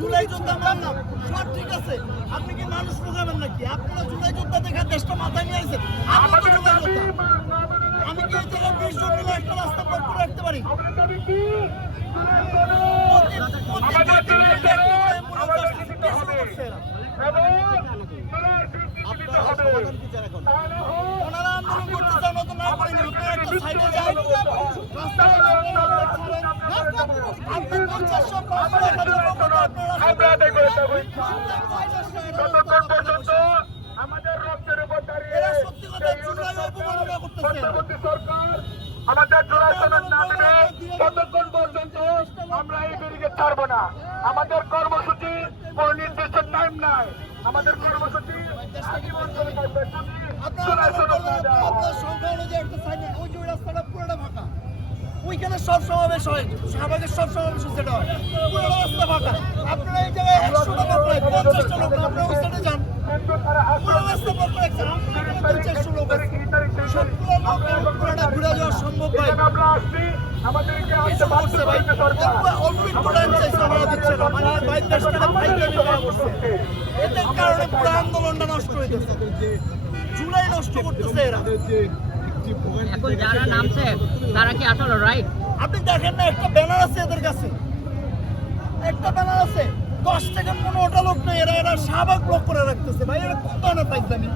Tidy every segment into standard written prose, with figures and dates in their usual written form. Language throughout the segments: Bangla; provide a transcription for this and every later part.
জুলাই যোদ্ধা মানলাম, সব ঠিক আছে। আপনি কি মানুষ ঠকাবেন নাকি? আপনারা জুলাই যোদ্ধা দেখে দেশটা মাথায় নিয়ে আসেন। আমি তো জুলাই যোদ্ধা। আমি কি এই জায়গায় 20 জন মিলে একটা রাস্তা ব্লক করে রাখতে পারি? ওনারা আন্দোলন করতে চান, অত না করে নিন। আপনারা একটা সাইডে যান, রাস্তায় আমাদের রক্তের উপর দাঁড়িয়ে সরকার আমাদের জোড়ায় না দেবে ততক্ষণ পর্যন্ত আমরা এই ব্যারিকেড ছাড়বো না। আমাদের কর্মসূচি কোনো নির্দিষ্ট টাইম নাই। আমাদের কর্মসূচি সংখ্যা অনুযায়ী একটা সাইডে ওই যে রাস্তাটা পুরোটা ফাঁকা। ওইখানে সব সমাবেশ হয়, শাহবাগের সব সমাবেশ সেটা হয়, পুরো রাস্তা ফাঁকা। আপনারা এই জায়গায় 100টা লোক নয়, 50টা লোক, আপনারা ওই সাইডে যান, পুরো রাস্তা ব্লক করে রাখছেন। আপনারা 200 লোক আছে, সবগুলো লোক পুরোটা ঘুরে যাওয়া সম্ভব ভাই। এদের কারণে পুরো আন্দোলনটা নষ্ট হইতেছে, জুলাই নষ্ট করতেছে এরা। এখন যারা নামছে তারা কি আসলে রাইট? আপনি দেখেন না, একটা ব্যানার আছে এদের কাছে, একটা ব্যানার আছে, 10 থেকে 15টা লোক নেই, এরা শাহবাগ ব্লক করে রাখতেছে ভাই। এরা কোন ধরনের পাইদামি?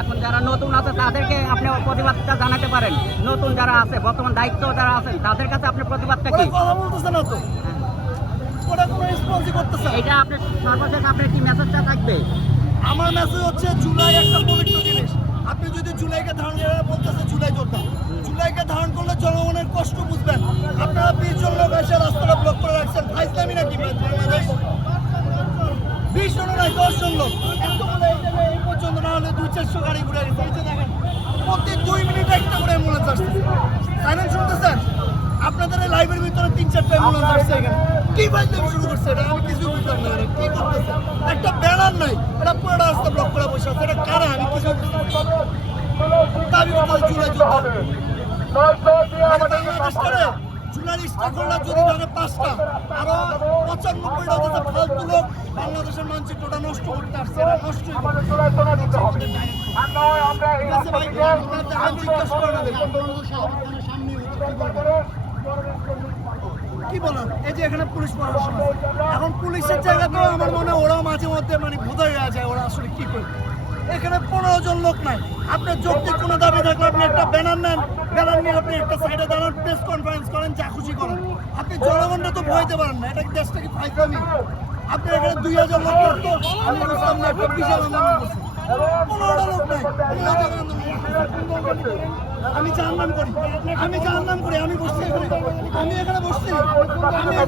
এখন যারা নতুন আছে তাদেরকে আপনি প্রতিবাদটা জানাতে পারেন। নতুন যারা আছে, বর্তমান দায়িত্ব যারা আছেন, তাদের কাছে আপনার প্রতিবাদটা কি? কথা বলতেছে না তো, ওরা কোনো রেসপন্সই করতেছে না। এটা আপনার সর্বশেষ আপনার কি মেসেজটা থাকবে? আমার মেসেজ হচ্ছে, জুলাই একটা পবিত্র জিনিস। আপনি যদি জুলাইকে ধারণ করে, বলতেছে জুলাই যোদ্ধা, জুলাইকে ধারণ করলে জনগণের কষ্ট বুঝবেন। আপনারা 20 জন লোক এসে রাস্তাটা ব্লক করে রাখছেন, ফাইজলামি নাকি বাংলাদেশ? 20 জন নয়, 10 জন লোক। কিন্তু এই পর্যন্ত না হলে 200-400 গাড়ি ঘুরে গেছে। এই যে দেখেন, প্রতি 2 মিনিটে একটা করে অ্যাম্বুলেন্স আসছে। সাইলেন্স শুনতেছেন? আপনাদের এই লাইভের ভিতরে 3-4টা অ্যাম্বুলেন্স আসছে এখানে। কি ফাইজলামি শুরু করছে এটা? আমি কিছু বুঝলাম না। কি করতেছে? একটা ব্যানার নাই, এটা পুরো রাস্তা ব্লক করে বসে আছে। এটা কারা? আমি কিছু দাবি করতে জুলাই যোদ্ধা। জুলাই স্টেক হোল্ডার যদি ভাবে 5টা, আরো 95টা যদি ফালতু লোক বাংলাদেশের মানচিত্রটা নষ্ট করতে আসছে, এরা নষ্টই করবে। ঠিক আছে ভাই, আমি জিজ্ঞাসা করে নেবেন কি বলেন? এই যে এখানে পুলিশ প্রশাসন আছে। এখন পুলিশের জায়গাতেও আমার মনে হয় ওরাও মাঝে মধ্যে বোঝাই যায় ওরা আসলে কি করে। এখানে 15 জন লোক নাই। আপনার যৌক্তিক কোনো দাবি থাকলে আপনি একটা ব্যানার নেন, ব্যানার নিয়ে আপনি একটা সাইডে দাঁড়ান, প্রেস কনফারেন্স করেন, যা খুশি করেন। আপনি জনগণটা তো ভয়তে পারেন না। এটা দেশটা কি ফাইজলামি? আপনি এখানে 2000 লোক করতো, আমি বুঝলাম না, একটা বিশাল আন্দোলন করছে। 15টা লোক নাই, আমি জানলাম করি, আমি বসছি এখানে, আমি এখানে বসছি।